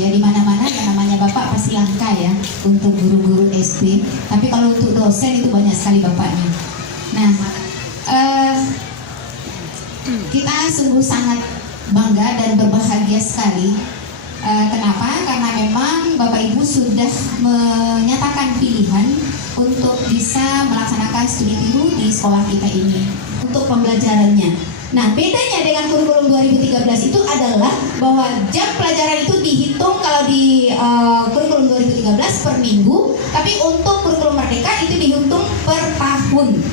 ya, di mana-mana yang namanya bapak pasti langka ya untuk guru-guru SD. Tapi kalau untuk dosen itu banyak sekali bapaknya. Nah, kita sungguh sangat bangga dan berbahagia sekali. Kenapa? Karena memang Bapak Ibu sudah menyatakan pilihan untuk bisa melaksanakan studi tiru di sekolah kita ini untuk pembelajarannya. Nah, bedanya dengan kurikulum 2013 itu adalah bahwa jam pelajaran itu dihitung kalau di kurikulum 2013 per minggu, tapi untuk kurikulum Merdeka itu dihitung per tahun.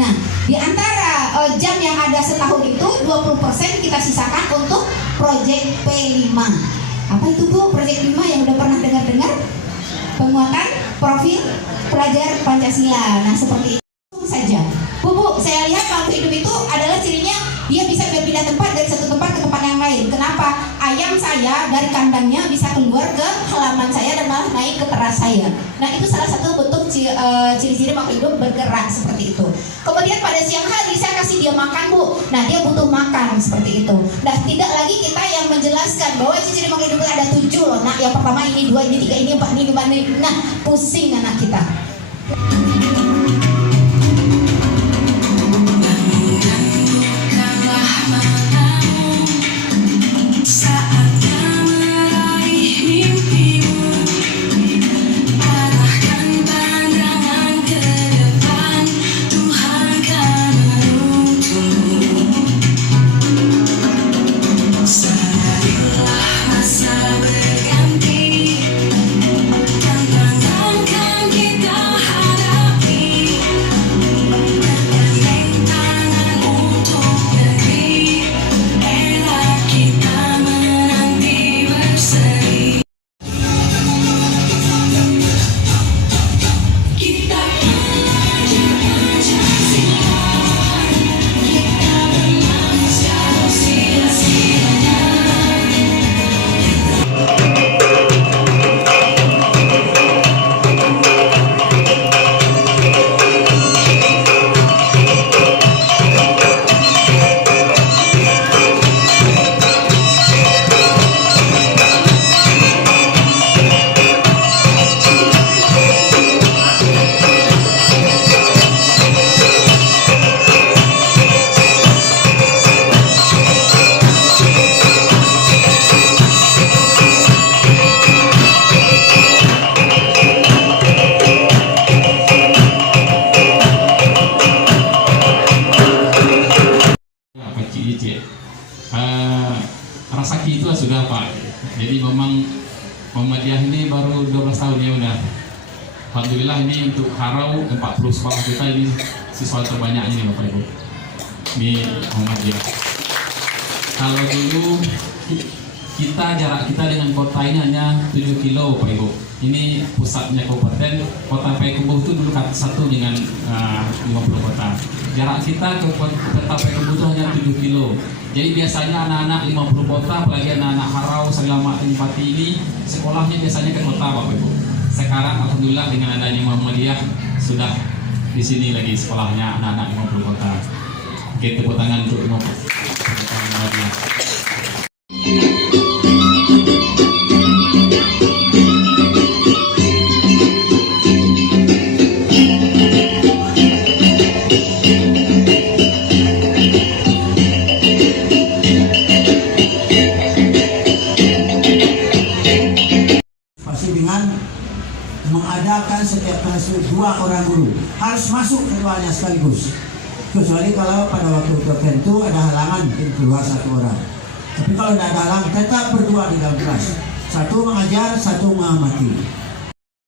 Nah, di antara jam yang ada setahun itu 20% kita sisakan untuk proyek P5. Apa itu Bu? Proyek 5 yang udah pernah dengar-dengar? Penguatan profil pelajar Pancasila. Nah, seperti itu saja. Bu, saya lihat waktu hidup itu adalah cirinya dia bisa berpindah tempat dari satu tempat ke tempat yang lain. Kenapa? Ayam saya dari kandangnya bisa keluar ke halaman saya dan malah naik ke teras saya. Nah, itu salah satu bentuk ciri-ciri makhluk hidup bergerak seperti itu. Kemudian pada siang hari saya kasih dia makan, Bu. Nah, dia butuh makan seperti itu. Nah, tidak lagi kita yang menjelaskan bahwa ciri-ciri makhluk hidup ada 7 loh. Nah, yang pertama ini, 2 ini, 3 ini, 4 ini, 5 ini. Nah, pusing anak kita. Rasaki itu sudah Pak. Jadi memang Muhammadiyah ini baru 12 tahun ya udah. Alhamdulillah ini untuk Harau 40 sekolah kita ini siswa terbanyak ini Bapak Ibu. Ini Muhammadiyah. Kalau dulu jarak kita dengan kota ini hanya 7 kilo Bapak Ibu. Ini pusatnya kabupaten. Kota Payakumbuh itu dulu satu dengan 50 kota. Jarak kita ke kota Payakumbuh itu hanya 7 kilo. Jadi biasanya anak-anak 50 kota, apalagi anak-anak Harau, Selamat, Pati ini sekolahnya biasanya ke kota Bapak Ibu. Sekarang Alhamdulillah dengan adanya Muhammadiyah sudah di sini lagi sekolahnya anak-anak 50 kota. Oke, tepuk tangan untuk Muhammadiyah. Dengan mengadakan setiap kelas 2 orang guru harus masuk keduanya sekaligus, kecuali kalau pada waktu tertentu ada halangan keluar 1 orang. Tapi kalau tidak ada halangan tetap berdua di dalam kelas, satu mengajar, satu mengamati.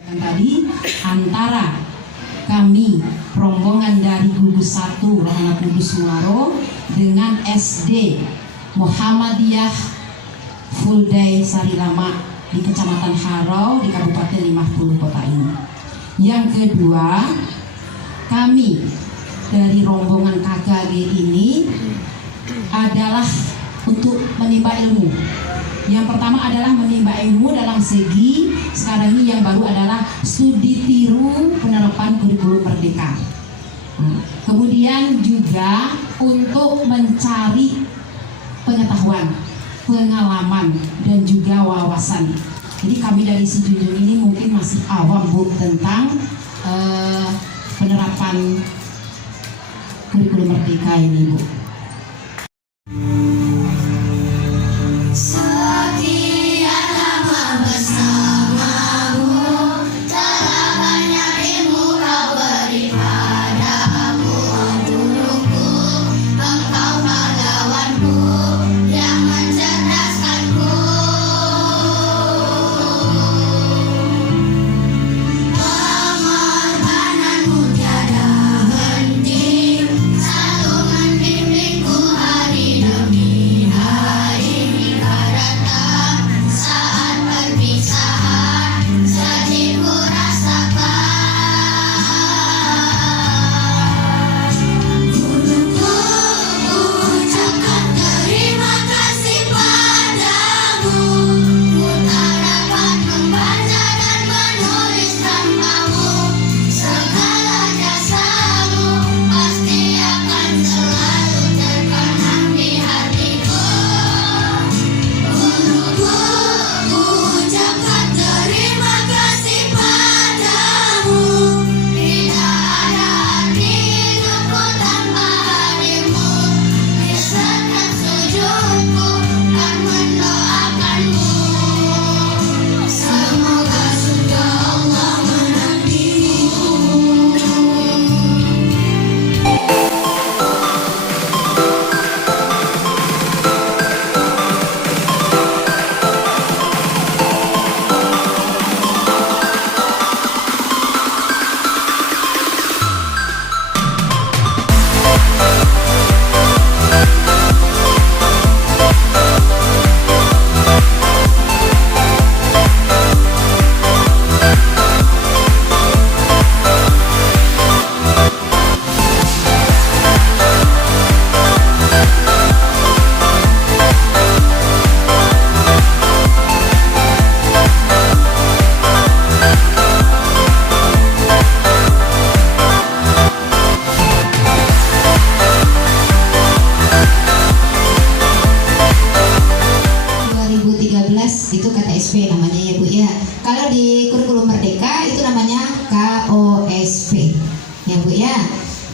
Dan tadi antara kami rombongan dari gugus 1 Rohana Kudus Muaro dengan SD Muhammadiyah Full Day Sarilama di Kecamatan Harau di Kabupaten 50 kota ini. Yang kedua, kami dari rombongan KKG ini adalah untuk menimba ilmu. Yang pertama adalah menimba ilmu dalam segi sekarang ini yang baru adalah studi tiru penerapan kurikulum Merdeka. Kemudian juga untuk mencari pengetahuan pengalaman dan juga wawasan. Jadi kami dari Si Junjung ini mungkin masih awam Bu tentang penerapan kurikulum Merdeka ini Bu. Itu KTSP namanya ya Bu ya. Kalau di kurikulum Merdeka itu namanya KOSP ya Bu ya.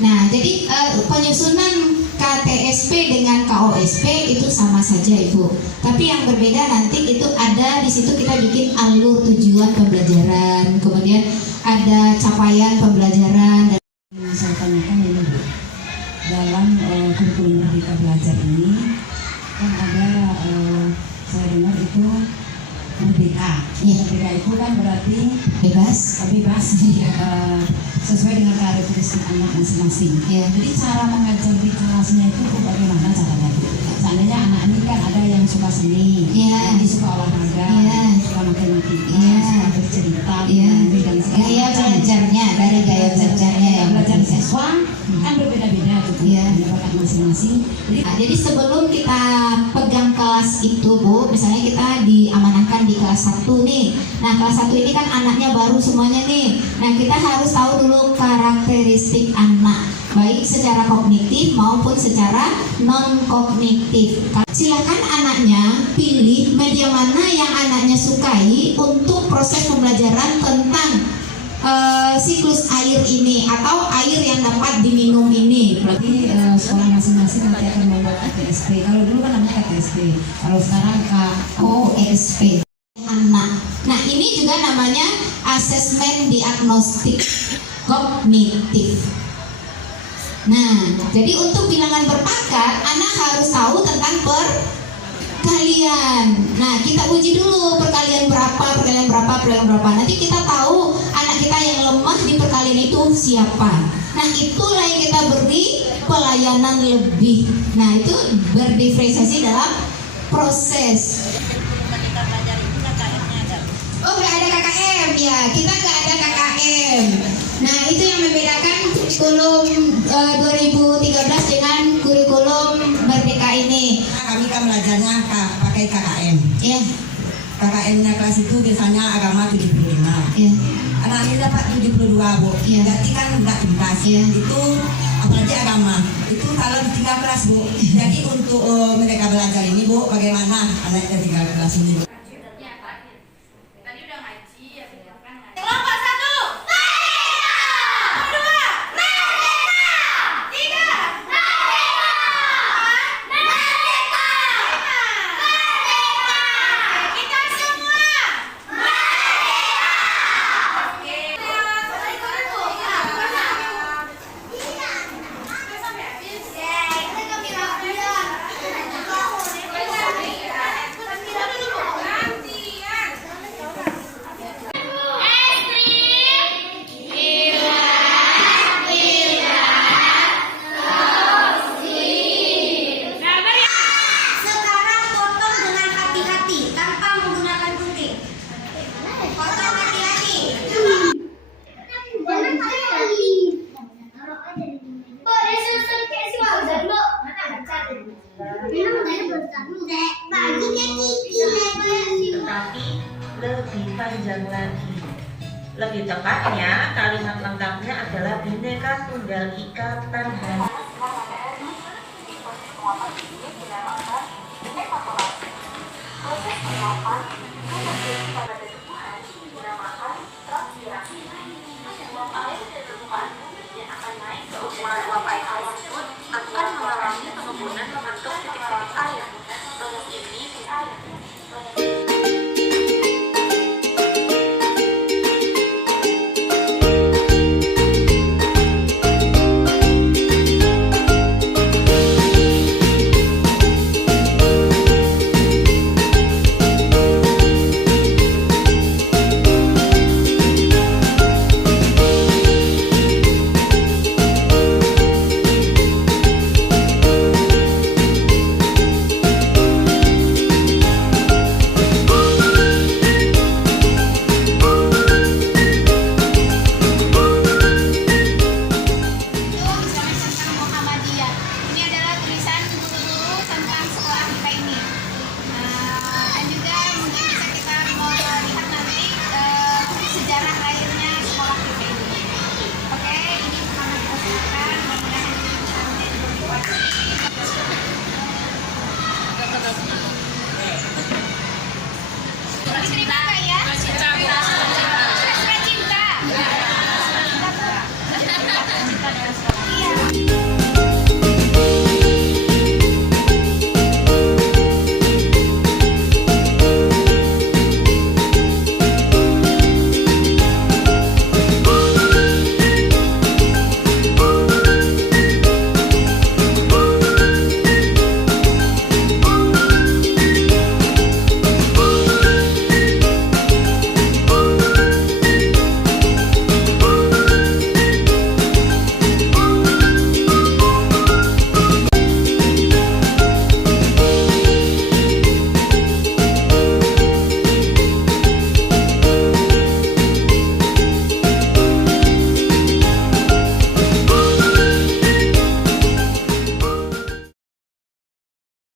Nah jadi penyusunan KTSP dengan KOSP itu sama saja Ibu. Tapi yang berbeda nanti itu ada di situ kita bikin alur tujuan pembelajaran, kemudian ada capaian pembelajaran. Dan saya tanyakan ini Bu, dalam kurikulum Merdeka Belajar ini kan ada saya dengar itu merdeka. Ya. Merdeka itu kan berarti bebas. bebas sesuai dengan karakteristik anak masing-masing. Ya. Jadi cara mengajar di kelasnya itu bagaimana caranya? Seandainya anak ini kan ada yang suka seni, Ya. yang suka olahraga, Ya. suka matematika, Ya. suka bercerita, Ya. menyanyi, dan segala Gaya macam. belajarnya dari gaya belajarnya yang belajar berbeda. siswa kan berbeda-beda tuh Iya. pendapatan masing-masing. Jadi sebelum kita pegang kelas itu Bu, misalnya kita diamanahkan di kelas 1 nih. Nah kelas 1 ini kan anaknya baru semuanya nih. Nah kita harus tahu dulu karakteristik anak, baik secara kognitif maupun secara non kognitif. Silakan anaknya pilih media mana yang anaknya sukai untuk proses pembelajaran tentang siklus air ini atau air yang dapat diminum ini. Berarti sekolah masing-masing nanti akan membuat KTSP. Kalau dulu kan namanya KTSP, kalau sekarang KOSP anak. Nah ini juga namanya asesmen diagnostik kognitif. Nah jadi untuk bilangan berpangkat anak harus tahu tentang perkalian. Nah kita uji dulu perkalian berapa. Nanti kita tahu anak kita yang lemah di perkalian itu siapa. Nah itulah yang kita beri pelayanan lebih. Nah itu berdiferensiasi dalam proses. Oh nggak ada KKM ya, kita nggak ada KKM. Nah itu yang membedakan kurikulum 2013 dengan kurikulum Merdeka ini. Kami kan belajarnya pakai KKM. Ya, KKM-nya kelas itu biasanya agama 75. ya. Anak ini dapat 72 Bu. Iya. Berarti kan nggak tuntas. Iya. Itu apalagi adik agama. Itu kalau tinggal kelas Bu. Jadi untuk mereka belajar ini Bu, bagaimana anaknya tinggal kelas ini Bu? Kelompok 1. Merdeka! 2. Merdeka! 3. Merdeka! 4. Merdeka! 5. Merdeka! Kita semua merdeka! Oke. Sekarang potong dengan hati-hati tanpa menggunakan gunting. Potong hati-hati. Jangan kali. Boleh susun kayak si Wajan, Bu. Mana baca dulu. Minum dari bertamu, Dek. Bagi ke Kiki. Tetapi lebih panjang lagi. Lebih tepatnya, kalimat lengkapnya adalah Bhinneka Tunggal Ika Tandhana. Proses penerapan